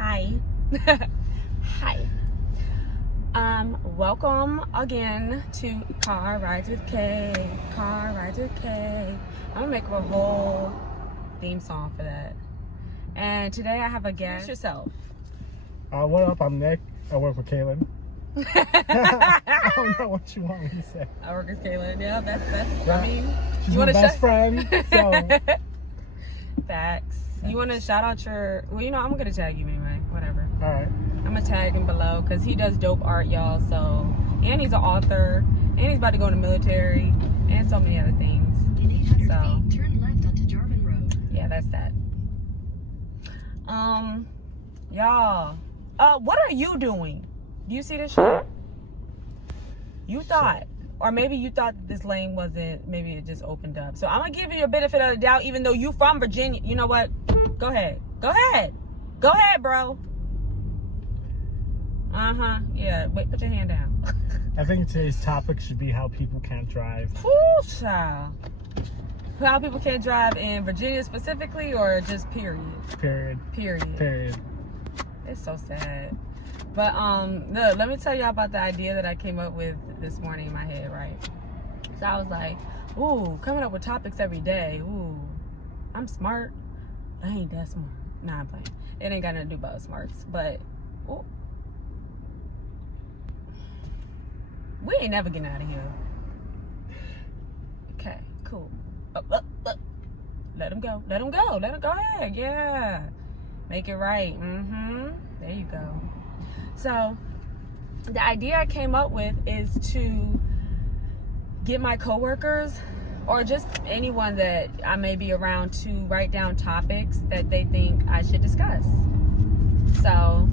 Hi. Hi. Welcome again to Car Rides with Kay. Car Rides with Kay. I'm gonna make a whole theme song for that. And today I have a guest. Introduce yourself. What up? I'm Nick. I work with Kaylin. I don't know what you want me to say. I work with Kaylin. Yeah, that's Yeah. I mean, She's you my want to best friend. So Facts. You want to shout out your? Well, you know, I'm gonna tag you anyway. Whatever. all right. I'm gonna tag him below because he does dope art, y'all. So, and he's an author, and he's about to go in the military, and so many other things. In 800 So, feet, turn left onto Jarman Road. yeah, that's that. Y'all, what are you doing? Do you see this shit? You thought, or maybe you thought that this lane wasn't, maybe it just opened up. So I'm gonna give you a benefit of the doubt, even though you from Virginia. You know what? Go ahead. Go ahead. Go ahead, bro. Yeah, wait, put your hand down. I think today's topic should be how people can't drive. Whew, child. How people can't drive in Virginia specifically, or just period? Period. Period. It's so sad. But look, let me tell y'all about the idea that I came up with this morning in my head, right? So I was like, ooh, coming up with topics every day. Ooh, I'm smart. I ain't that smart. Nah, I'm playing. It ain't got nothing to do about smarts, but ooh, we ain't never getting out of here. Okay, cool. Let him go. Let him go. Let him go ahead. Yeah. Make it right. There you go. So, the idea I came up with is to get my coworkers or just anyone that I may be around to write down topics that they think I should discuss. So,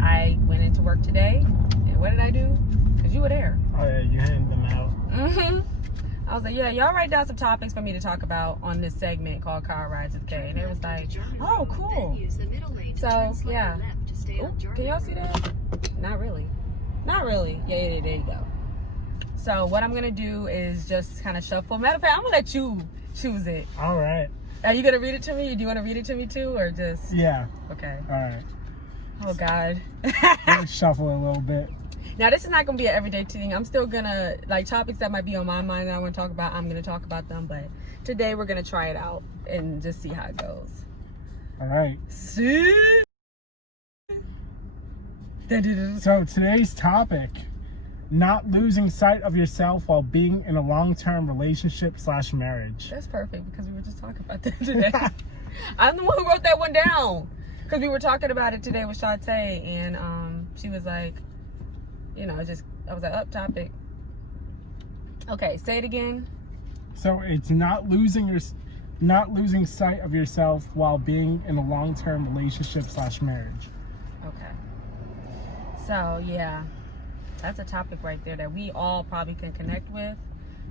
I went into work today, and what did I do? Because you were there. Oh yeah, you handed them out. I was like, yeah, y'all write down some topics for me to talk about on this segment called Car Rides with Kay. And it was like, oh, cool. So, yeah. Ooh, can y'all see that? Not really. Not really. Yeah, there you go. So what I'm going to do is just kind of shuffle. Matter of fact, I'm going to let you choose it. All right. Are you going to read it to me? Do you want to read it to me too, or just? Yeah. Okay. All right. Oh, God. Let's shuffle a little bit. Now, this is not going to be an everyday thing. I'm still going to, like, topics that might be on my mind that I want to talk about, I'm going to talk about them. But today, we're going to try it out and just see how it goes. All right. See? So today's topic, not losing sight of yourself while being in a long-term relationship / marriage. That's perfect because we were just talking about that today. I'm the one who wrote that one down because we were talking about it today with Shantae, and she was like, you know, I was like, up topic. Okay, say it again. So it's not losing sight of yourself while being in a long-term relationship / marriage. Okay. So yeah, that's a topic right there that we all probably can connect with,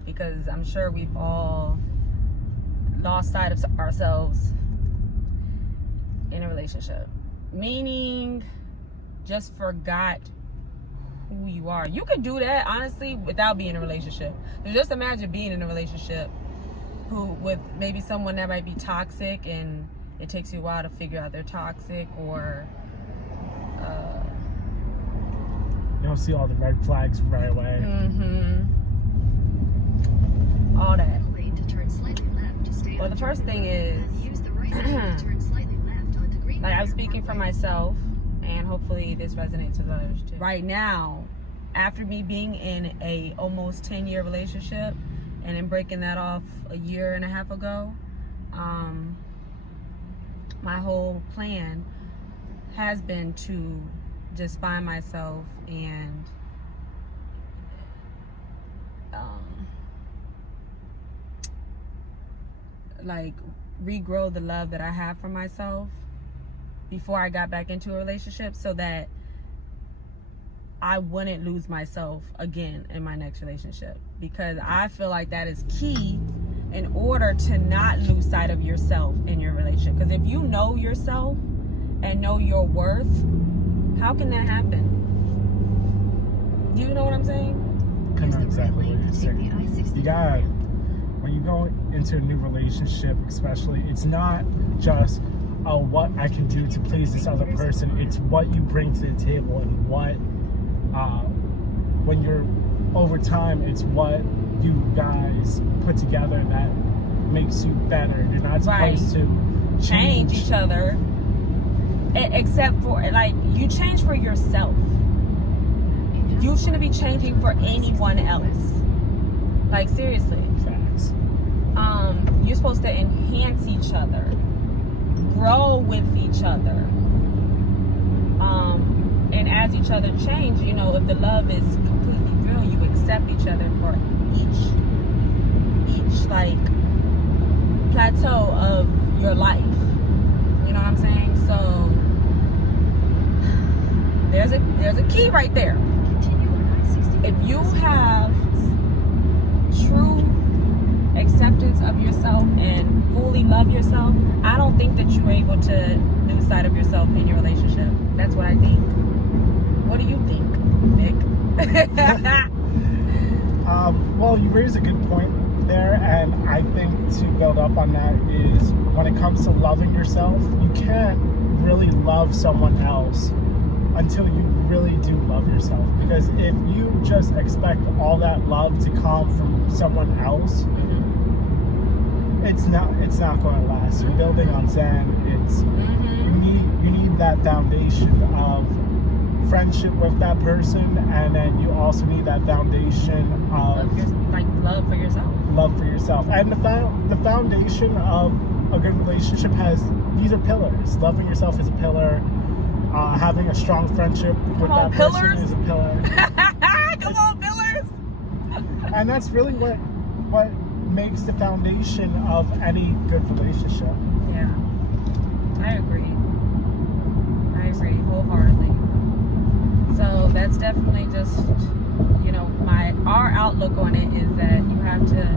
because I'm sure we've all lost sight of ourselves in a relationship. Meaning, just forgot who you are. You could do that honestly without being in a relationship. So just imagine being in a relationship with maybe someone that might be toxic, and it takes you a while to figure out they're toxic, or you don't see all the red flags right away. All that. Well, Well, the first thing is, like, I'm speaking for myself, and hopefully this resonates with others too. Right now, after me being in a almost 10-year relationship and then breaking that off a year and a half ago, my whole plan has been to just find myself and like regrow the love that I have for myself before I got back into a relationship, so that I wouldn't lose myself again in my next relationship, because I feel like that is key in order to not lose sight of yourself in your relationship. Because if you know yourself and know your worth, how can that happen? Do you know what I'm saying? I know exactly what you're saying. You gotta, when you go into a new relationship especially, it's not just oh, what I can do to please this other person. It's what you bring to the table, and what when you're over time, it's what you guys put together that makes you better. You're not supposed to change each other, except for like you change for yourself. You shouldn't be changing for anyone else. Like seriously. Facts. You're supposed to enhance each other, grow with each other, and as each other change, you know, if the love is completely real, you accept each other for each like plateau of your life. You know what I'm saying? So there's a key right there. Continue on I-60. If you have true acceptance of yourself and fully love yourself, I don't think that you're able to lose sight of yourself in your relationship. That's what I think. What do you think, Nick? Well, you raise a good point there, and I think to build up on that is when it comes to loving yourself, you can't really love someone else until you really do love yourself. Because if you just expect all that love to come from someone else, it's not going to last. You're building on sand. It's you need that foundation of friendship with that person, and then you also need that foundation of love for yourself. Love for yourself. And the foundation of a good relationship these are pillars. Loving yourself is a pillar. Having a strong friendship with that person is a pillar. Come on, pillars. And that's really what makes the foundation of any good relationship. Yeah, I agree wholeheartedly. So that's definitely just, you know, our outlook on it is that you have to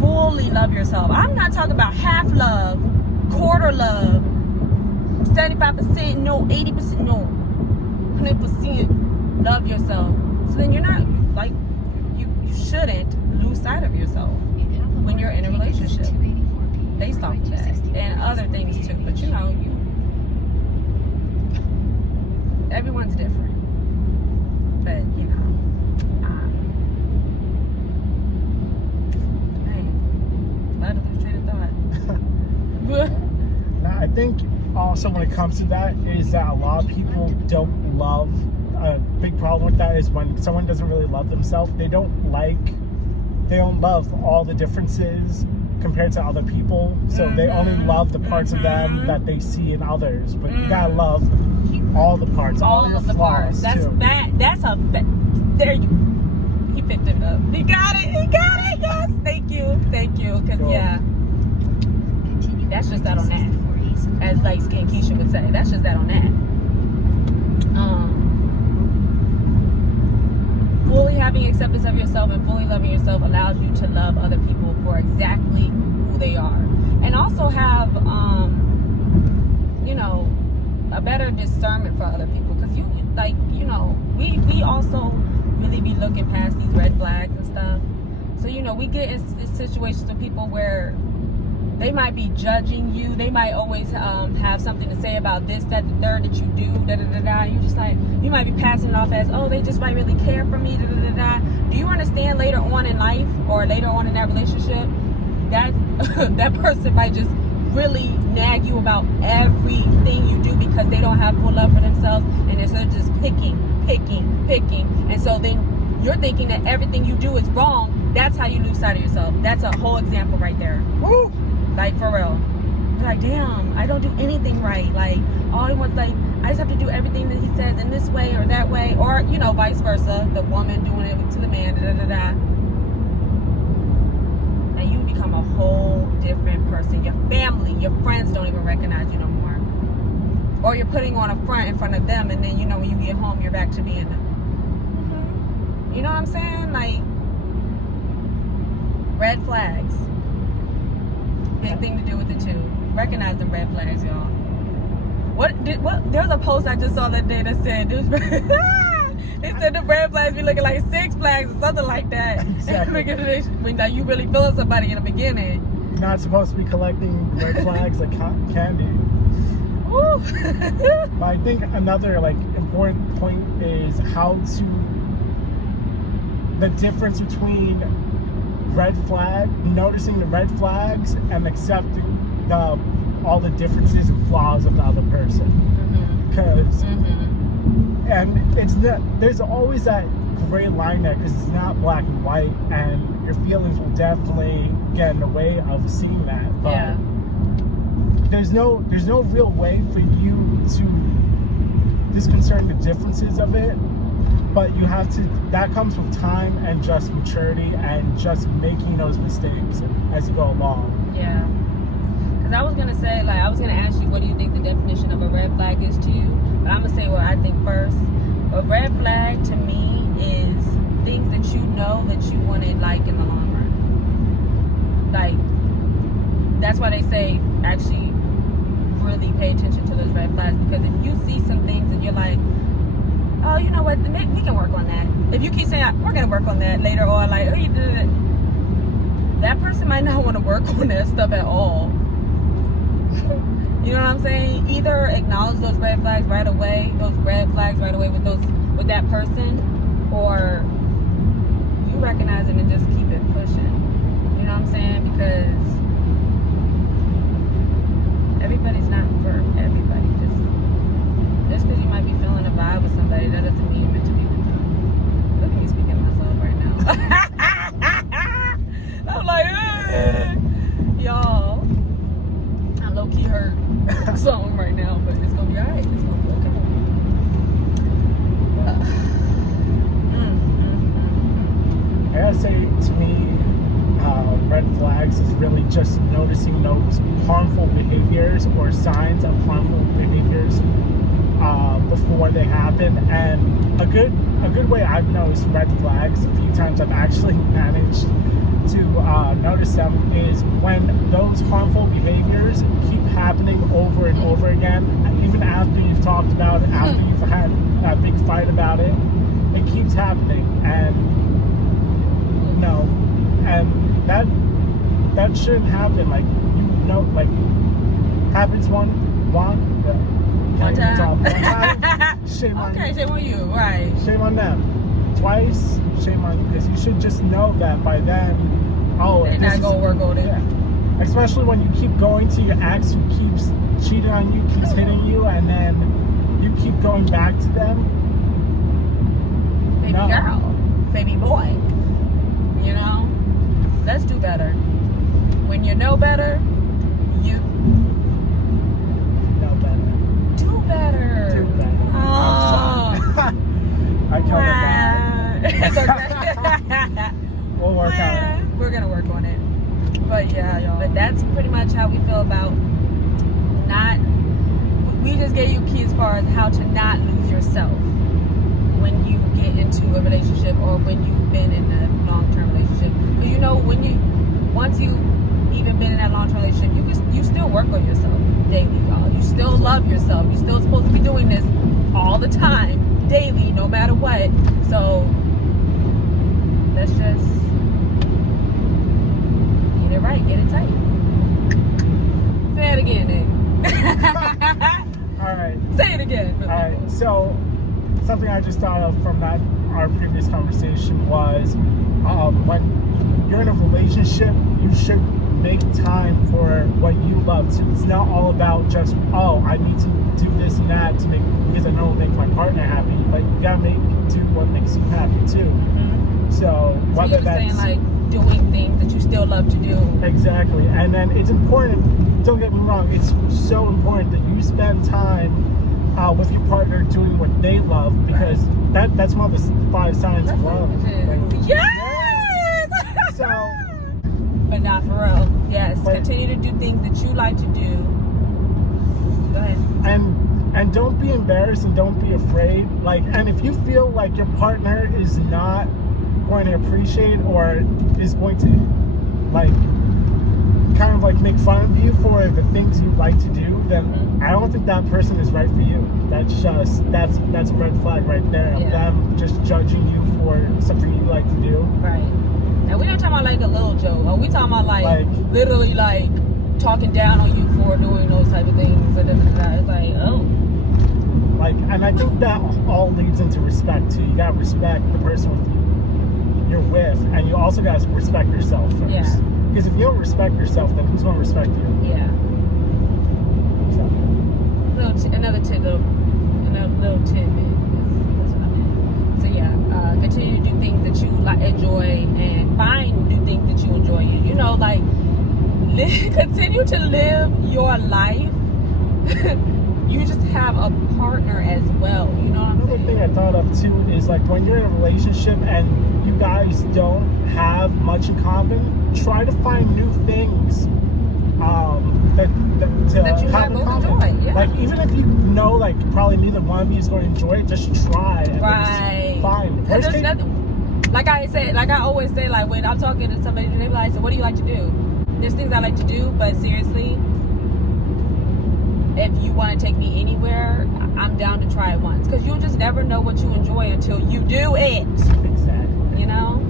fully love yourself. I'm not talking about half love, quarter love, 75% no, 80% no, 100% love yourself. So then you're not, like, you shouldn't lose sight of yourself when you're in a relationship based off of that and other things too. But you know, everyone's different. But you know, love to lose train of thought. Now, I think also when it comes to that is that a lot of people don't love. A big problem with that is when someone doesn't really love themselves, they don't love all the differences compared to other people. So they only love the parts of them that they see in others. But you gotta love all the parts, all of the parts. flaws too. There you. He picked it up. He got it. Yes. Thank you. Cause Cool. yeah, that's just that on that. As light skin Keisha would say, that's just that on that. Fully having acceptance of yourself and fully loving yourself allows you to love other people for exactly who they are, and also have you know, a better discernment for other people, because you know, we also really be looking past these red flags and stuff. So you know, we get in situations with people where they might be judging you. They might always have something to say about this, that, the third that you do, da-da-da-da. You just like, you might be passing it off as, oh, they just might really care for me, da-da-da-da. Do you understand later on in life or later on in that relationship that that person might just really nag you about everything you do because they don't have full love for themselves, and they're just picking. And so then you're thinking that everything you do is wrong. That's how you lose sight of yourself. That's a whole example right there. Woo! Like, for real. You're like, damn, I don't do anything right. Like, all he wants, like, I just have to do everything that he says in this way or that way. Or, you know, vice versa. The woman doing it to the man, da-da-da-da. And you become a whole different person. Your family, your friends don't even recognize you no more. Or you're putting on a front in front of them, and then, you know, when you get home, you're back to being them. You know what I'm saying? Like, red flags. Big thing to do with the two. Recognize the red flags, y'all. There's a post I just saw that day that said it said the red flags be looking like Six Flags or something like that. Exactly. When you really feeling somebody in the beginning, You're not supposed to be collecting red flags like candy. Woo. But I think another like important point is how to the difference between noticing the red flags and accepting all the differences and flaws of the other person. Because and it's not, there's always that gray line there because it's not black and white, and your feelings will definitely get in the way of seeing that. But Yeah. there's no real way for you to disconcern the differences of it, but you have to, that comes with time and just maturity and just making those mistakes as you go along. Yeah. Because I was gonna say, like, I was gonna ask you, what do you think the definition of a red flag is to you? But I'm gonna say what I think first. A red flag to me is things that you know that you wouldn't like in the long run. Like, that's why they say actually really pay attention to those red flags, because if you see some things and you're like, oh, you know what, we can work on that. If you keep saying, we're gonna work on that later, or like, oh, you did it, that person might not want to work on that stuff at all. You know what I'm saying? Either acknowledge those red flags right away, with that person, or you recognize it and just keep it pushing. You know what I'm saying? Because everybody's not for everybody. Just because you might be feeling a vibe with somebody, that doesn't mean you're meant to be with them. Look at me speaking myself right now. I'm like, y'all, I'm low-key hurt something right now, but it's gonna be alright. It's gonna be okay. I gotta say, to me, red flags is really just noticing those harmful behaviors or signs of harmful behaviors before they happen. And a good way I've noticed red flags, a few times I've actually managed to notice them, is when those harmful behaviors keep happening over and over again, even after you've talked about it, after you've had a big fight about it, it keeps happening. And and that shouldn't happen. Like, like, happens one time. Shame on you. Shame on you, right? Shame on them. Twice, shame on you, because you should just know that by then. Oh, they're not gonna work on it. Yeah. Especially when you keep going to your ex who keeps cheating on you, keeps hitting you, and then you keep going back to them. Baby girl, baby boy. You know, let's do better. When you know better, you know better. Do better. Do better. Oh. I killed it. Okay. We'll work on it. We're gonna work on it. But yeah, y'all. But that's pretty much how we feel about not. We just gave you a key as far as how to not lose yourself when you get into a relationship, or when you've been in a long-term relationship. Because you know, once you even been in that long-term relationship, you still work on yourself daily, y'all. You still love yourself. You're still supposed to be doing this all the time, daily, no matter what. So let's just get it right, get it tight. Say it again, Nick. All right. Say it again. All right. So something I just thought of from our previous conversation was when you're in a relationship, you should make time for what you love too. It's not all about just, oh, I need to do this and that because I know it'll make my partner happy, but you gotta do what makes you happy too. Mm-hmm. So whether you're that's saying like doing things that you still love to do. Exactly. And then it's important, don't get me wrong, it's so important that you spend time with your partner doing what they love, because that's one of the 5 signs of love. Yes! So, but not for real. Yes, continue to do things that you like to do. Go ahead. And don't be embarrassed and don't be afraid. Like, and if you feel like your partner is not going to appreciate or is going to like kind of like make fun of you for the things you like to do, then I don't think that person is right for you. That's a red flag right there of them just judging you for something you like to do. Right. And we're not talking about like a little joke. Or we talking about like literally like talking down on you for doing those type of things. And it's like, oh. Like, and I think that all leads into respect too. You gotta respect the person you're with, and you also gotta respect yourself first. Yeah. Because if you don't respect yourself, then who's gonna respect you? Yeah. So. Another tidbit. That's what I meant. So yeah, continue to do things that you like, enjoy, and do things that you enjoy. You know, like continue to live your life. You just have a partner as well. You know what I'm Another saying? thing I thought of too is like when you're in a relationship and you guys don't have much in common, try to find new things That you have in both common. enjoy, yeah. Like even if you know like probably neither one of you is going to enjoy it, just try. And Right. It's fine. And Worst there's case- nothing. Like I always say, like when I'm talking to somebody, they be like, "So what do you like to do?" There's things I like to do, but seriously, if you want to take me anywhere, I'm down to try it once. Because you'll just never know what you enjoy until you do it. Exactly. You know?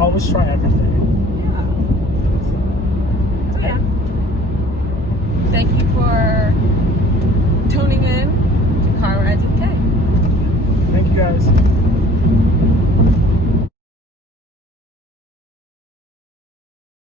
Always try everything. Yeah. So yeah. Thank you for tuning in to Car Rides with Kay. Thank you guys.